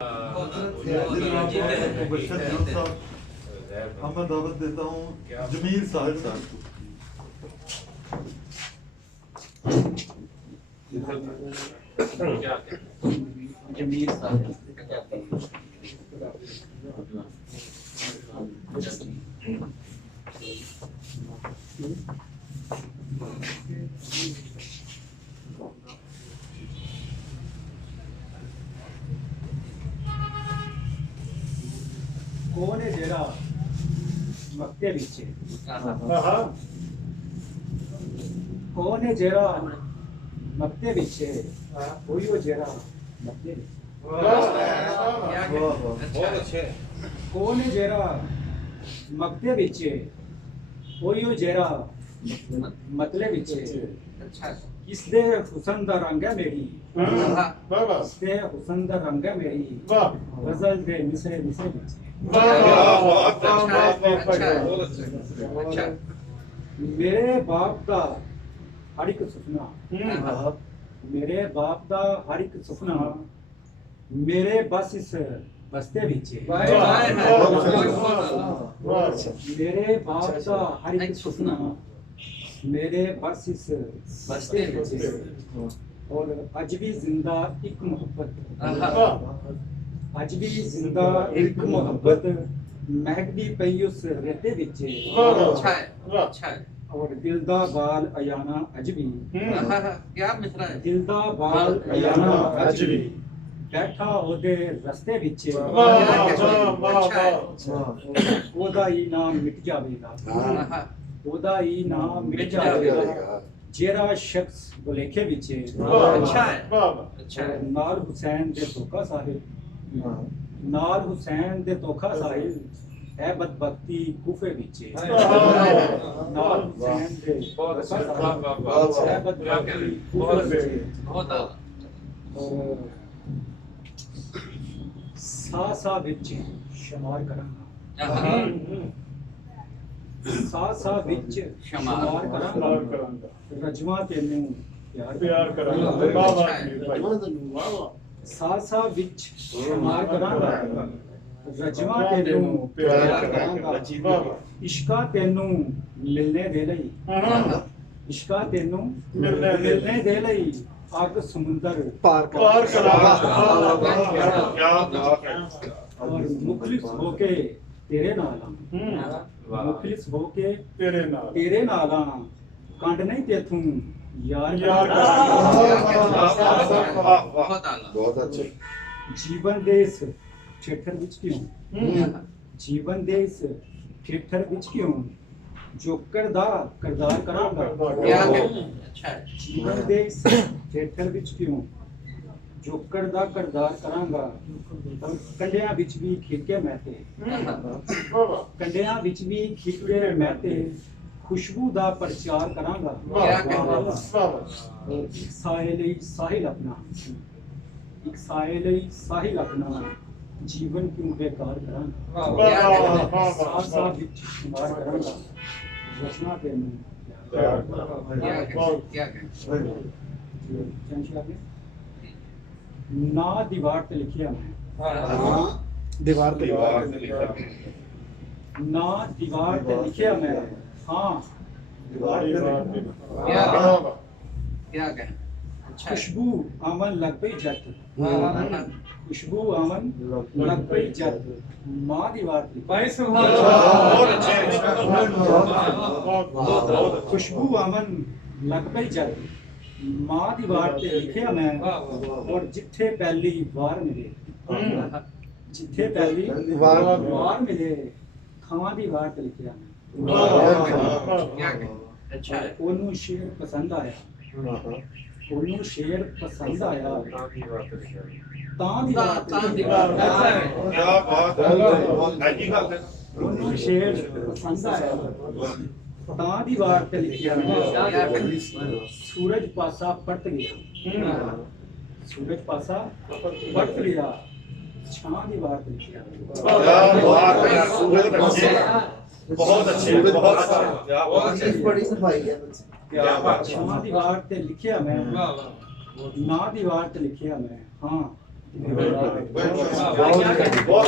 मैं दावत देता हूँ जमील साहिब साहब को। जमील साहब कौन है जेरा मक्ते विच कौन है जेरा मक्ते विच कोई वो जेरा मक्ते कौन है जेरा मक्ते विच कोई वो जेरा मतले विच किसदे हुसन दा रंग है मेरी किसदे हुसन दा रंग है मेरी गजल दे मिसरे मिसरे विच मेरे बाप का हर एक सुपना मेरे बाप का हर एक सुपना मेरे बस इस बस्ते विच मेरे बाप का हर एक सुपना मेरे बस इस बस्ते विच और अज भी जिंदा एक मोहब्बत अज भी जिंदा एक मोहब्बत महकदी पई उस रेते विच और दिल दा बाल अयाना अज भी क्या मिसरा है दिल दा बाल अयाना अज भी बैठा ओदे रस्ते विच ओदा ही नाम मिट जावेगा ओदा ही नाम मिट जावेगा जेरा शख्स बुलेखे विच अच्छा है नाल हुसैन दे धोखा साहिब नाल हुसैन दे धोखा साहिब है बदबख्ती कूफे विच नाल हुसैन दे धोखा साहिब है बदबख्ती कूफे विच बहुत सा सा विच शुमार करांगा सा सा विच शुमार करांगा रजवा तेनू प्यार करांगा सा सा विच शुमार करांगा रजवा तेनू प्यार करांगा इश्का तेनू मिलने दे लई इश्का तेनू मिलने दे लई अग समुंदर पार और मुखलिस होके तेरे नाल मुखलिस होके तेरे नाल कंड नहीं तेथू यार बहुत अच्छे जीवन दे इस ठेठर विच क्यों जीवन दे इस ठेठर विच क्यों जोकर दा करदार करांगा अच्छा जीवन दे इस ठेठर विच क्यों जोकर दा करदार करांगा कंडियां विच भी खिड़के महते कंडियां विच भी खिड़के महते खुशबू दा प्रचार करांगा एक साए लई साहिल अपना एक साए लई साहिल अपना जीवन क्यों बेकार करांगा सा विच शुमार करांगा रचना तेनू ना दीवार ते लिखिया मैं दीवार पे ना दीवार ते लिखिया मैं हाँ दीवार पे क्या कह खुशबू आमन लग पई जट खुशबू आमन लग पई जट माँ दीवार पे भाई खुशबू आमन लग पई जट माँ दीवार ते लिखिया मैं और जिथे पहली वार मिले जिथे पहली वार मिले खां दीवार ते लिखिया मैं अच्छा है ओनू शेर पसंद आया ओनू शेर पसंद आया तां दीवार क्या बात है ओनू शेर पसंद आया तां दीवार ते लिखिया सूरज पासा पट गया सूरज पासा पट गया छां दीवार ते लिखिया बहुत अच्छे बड़ी सफाई है छां दीवार ते लिखिया मैं ना दीवार ते लिखिया मैं हाँ ਬਹੁਤ